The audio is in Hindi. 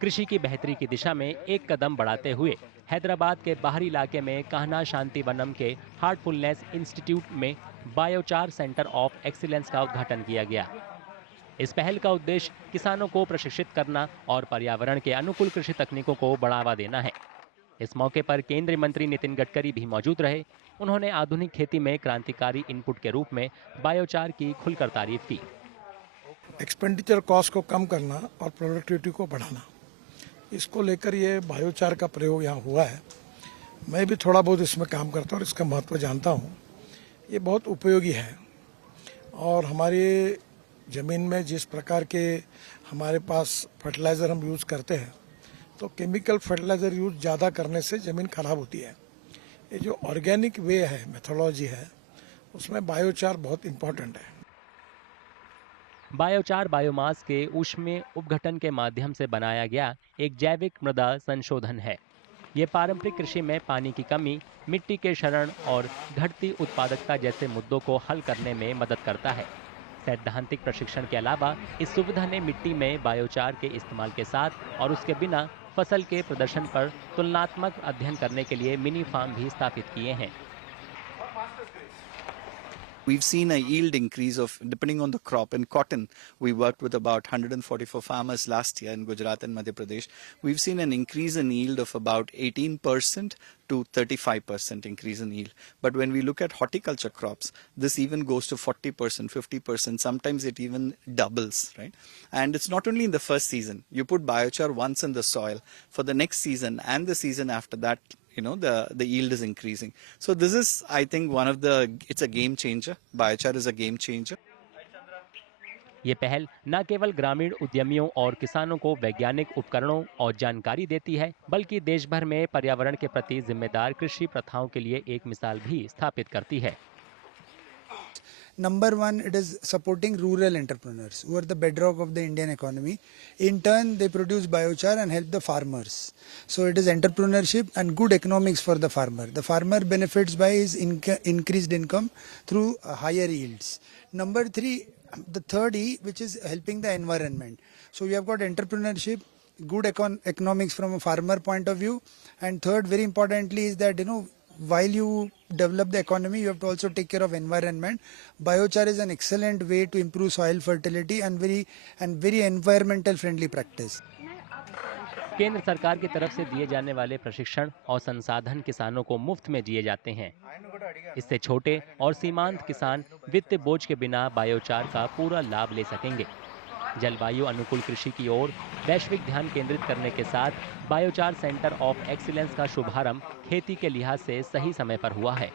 कृषि की बेहतरी की दिशा में एक कदम बढ़ाते हुए हैदराबाद के बाहरी इलाके में कान्हा शांतिवनम के हार्टफुलनेस इंस्टीट्यूट में बायोचार सेंटर ऑफ एक्सीलेंस का उद्घाटन किया गया। इस पहल का उद्देश्य किसानों को प्रशिक्षित करना और पर्यावरण के अनुकूल कृषि तकनीकों को बढ़ावा देना है। इस मौके पर केंद्रीय मंत्री नितिन गडकरी भी मौजूद रहे। उन्होंने आधुनिक खेती में क्रांतिकारी इनपुट के रूप में बायोचार की खुलकर तारीफ की। एक्सपेंडिचर कॉस्ट को कम करना और प्रोडक्टिविटी को बढ़ाना, इसको लेकर ये बायोचार का प्रयोग यहाँ हुआ है। मैं भी थोड़ा बहुत इसमें काम करता हूँ और इसका महत्व जानता हूँ। ये बहुत उपयोगी है और हमारी ज़मीन में जिस प्रकार के हमारे पास फर्टिलाइज़र हम यूज़ करते हैं, तो केमिकल फर्टिलाइज़र यूज़ ज़्यादा करने से ज़मीन खराब होती है। ये जो ऑर्गेनिक वे है, मेथोडोलॉजी है, उसमें बायोचार बहुत इम्पोर्टेंट है। बायोचार बायोमास के ऊष्मीय उपघटन के माध्यम से बनाया गया एक जैविक मृदा संशोधन है। ये पारंपरिक कृषि में पानी की कमी, मिट्टी के क्षरण और घटती उत्पादकता जैसे मुद्दों को हल करने में मदद करता है। सैद्धांतिक प्रशिक्षण के अलावा इस सुविधा ने मिट्टी में बायोचार के इस्तेमाल के साथ और उसके बिना फसल के प्रदर्शन पर तुलनात्मक अध्ययन करने के लिए मिनी फार्म भी स्थापित किए हैं। We've seen a yield increase of, depending on the crop. In cotton, we worked with about 144 farmers last year in Gujarat and Madhya Pradesh. We've seen an increase in yield of about 18% to 35% increase in yield. But when we look at horticulture crops, this even goes to 40%, 50%, sometimes it even doubles, right? And it's not only in the first season. You put biochar once in the soil, for the next season and the season after that, the yield is increasing. So this is, I think, it's a game changer. Biochar is a game changer. ये पहल न केवल ग्रामीण उद्यमियों और किसानों को वैज्ञानिक उपकरणों और जानकारी देती है, बल्कि देश भर में पर्यावरण के प्रति जिम्मेदार कृषि प्रथाओं के लिए एक मिसाल भी स्थापित करती है। Number one, it is supporting rural entrepreneurs who are the bedrock of the Indian economy. In turn, they produce biochar and help the farmers. So it is entrepreneurship and good economics for the farmer. The farmer benefits by his increased income through higher yields. Number three, the third E, which is helping the environment. So we have got entrepreneurship, good economics from a farmer point of view, and third, very importantly, is that while you develop the economy, you have to also take care of environment. Biochar is an excellent way to improve soil fertility and very environmental friendly practice. केंद्र सरकार की तरफ से दिए जाने वाले प्रशिक्षण और संसाधन किसानों को मुफ्त में दिए जाते हैं। इससे छोटे और सीमांत किसान वित्तीय बोझ के बिना बायोचार का पूरा लाभ ले सकेंगे। जलवायु अनुकूल कृषि की ओर वैश्विक ध्यान केंद्रित करने के साथ बायोचार सेंटर ऑफ एक्सीलेंस का शुभारंभ खेती के लिहाज से सही समय पर हुआ है।